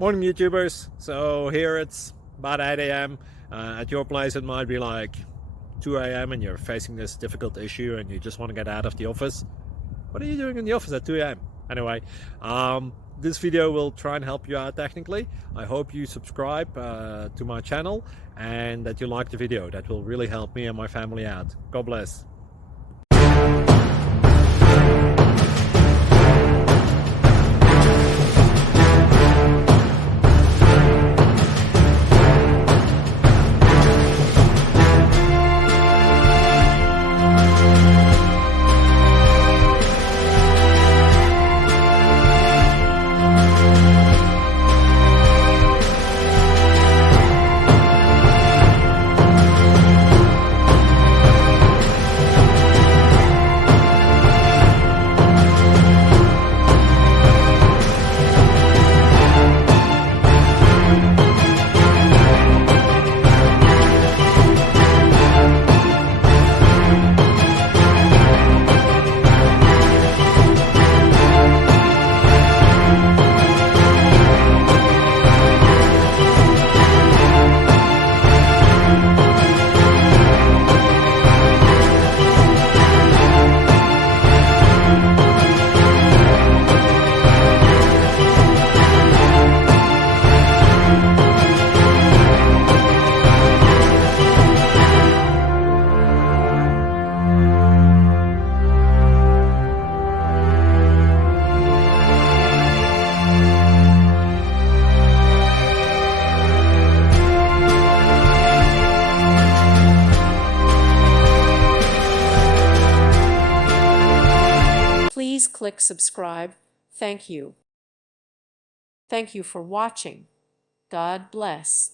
Morning YouTubers. So here it's about 8 a.m. At your place it might be like 2 a.m. and you're facing this difficult issue and you just want to get out of the office. What are you doing in the office at 2 a.m.? Anyway, this video will try and help you out technically. I hope you subscribe to my channel and that you like the video. That will really help me and my family out. God bless. Please click subscribe. Thank you. Thank you for watching. God bless.